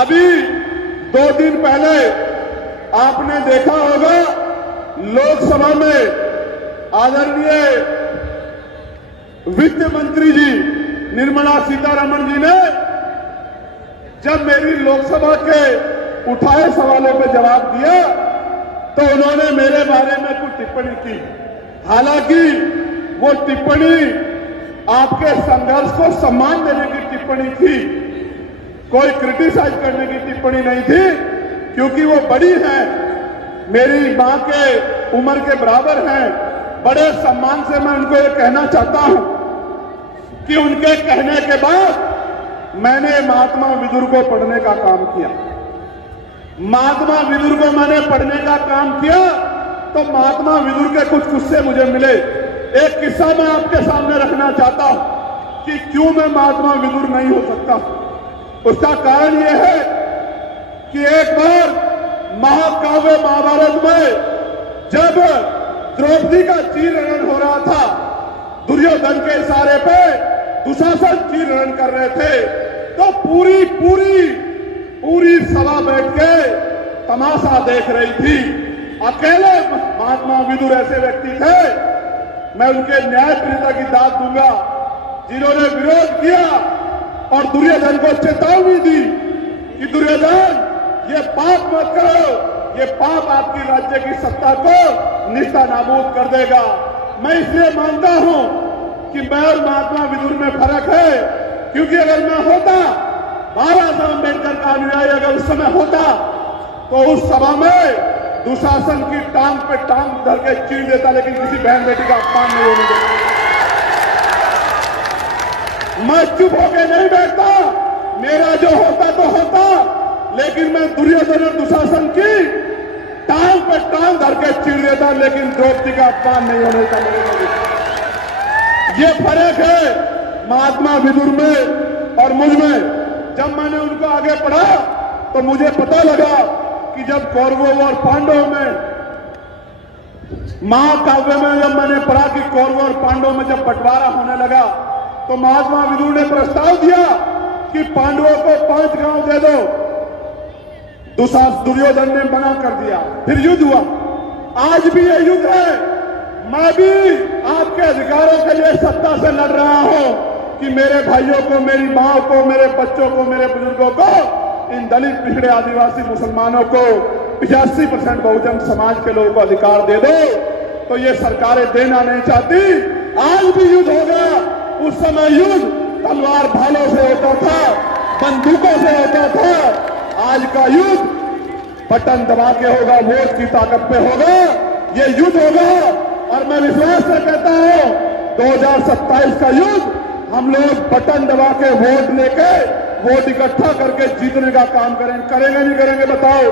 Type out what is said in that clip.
अभी 2 दिन पहले आपने देखा होगा लोकसभा में आदरणीय वित्त मंत्री जी निर्मला सीतारमण जी ने जब मेरी लोकसभा के उठाए सवालों पर जवाब दिया तो उन्होंने मेरे बारे में कुछ टिप्पणी की। हालांकि वो टिप्पणी आपके संघर्ष को सम्मान देने की टिप्पणी थी, कोई क्रिटिसाइज करने की टिप्पणी नहीं थी, क्योंकि वो बड़ी हैं, मेरी मां के उम्र के बराबर हैं। बड़े सम्मान से मैं उनको ये कहना चाहता हूं कि उनके कहने के बाद मैंने महात्मा विदुर को पढ़ने का काम किया। महात्मा विदुर को मैंने पढ़ने का काम किया तो महात्मा विदुर के कुछ किस्से मुझे मिले। एक किस्सा मैं आपके सामने रखना चाहता हूं कि क्यों मैं महात्मा विदुर नहीं हो सकता। उसका कारण यह है कि एक बार महाकाव्य महाभारत में जब द्रौपदी का चीरहरण हो रहा था, दुर्योधन के इशारे पे दुशासन चीरहरण कर रहे थे, तो पूरी सभा बैठ के तमाशा देख रही थी। अकेले महात्मा विदुर ऐसे व्यक्ति थे, मैं उनके न्यायप्रियता की दाद दूंगा, जिन्होंने विरोध किया और दुर्योधन को चेतावनी दी कि दुर्योधन ये पाप मत करो, ये पाप आपकी राज्य की सत्ता को निस्ता नाबूद कर देगा। मैं इसलिए मानता हूं कि मैं और महात्मा विदुर में फर्क है, क्योंकि अगर मैं होता, बाबा साहब अम्बेडकर का अनुयायी अगर उस समय होता तो उस सभा में दुशासन की टांग पे टांग धर के चीर देता, लेकिन किसी बहन बेटी का अपमान नहीं होने देता। मैं चुप होकर नहीं बैठता, मेरा जो होता तो होता, लेकिन मैं दुर्योधन और दुशासन की टांग पे टांग धर के चीर देता, लेकिन द्रौपदी का अपमान नहीं होने देता। ये फर्क है महात्मा विदुर में और मुझ में। जब मैंने उनको आगे पढ़ा तो मुझे पता लगा कि जब कौरवों और पांडवों में, महाकाव्य में जब मैंने पढ़ा कि कौरवों और पांडवों में जब बंटवारा होने लगा तो महात्मा विदुर ने प्रस्ताव दिया कि पांडवों को 5 गांव दे दो। दुर्योधन ने मना कर दिया, फिर युद्ध हुआ। आज भी ये युद्ध है। मैं भी आपके अधिकारों के लिए सत्ता से लड़ रहा हूं कि मेरे भाइयों को, मेरी मां को, मेरे बच्चों को, मेरे बुजुर्गों को, इन दलित, पिछड़े, आदिवासी, मुसलमानों को 85% बहुजन समाज के लोगों को अधिकार दे दो। तो ये सरकारें देना नहीं चाहती। आज भी युद्ध होगा। उस समय युद्ध तलवार भालों से होता था, बंदूकों से होता था। आज का युद्ध बटन दबा के होगा, वोट की ताकत पे होगा। ये युद्ध होगा और मैं विश्वास से कहता हूं 2027 का युद्ध हम लोग बटन दबा के वोट लेके, वोट इकट्ठा करके जीतने का काम करेंगे। नहीं करेंगे बताओ?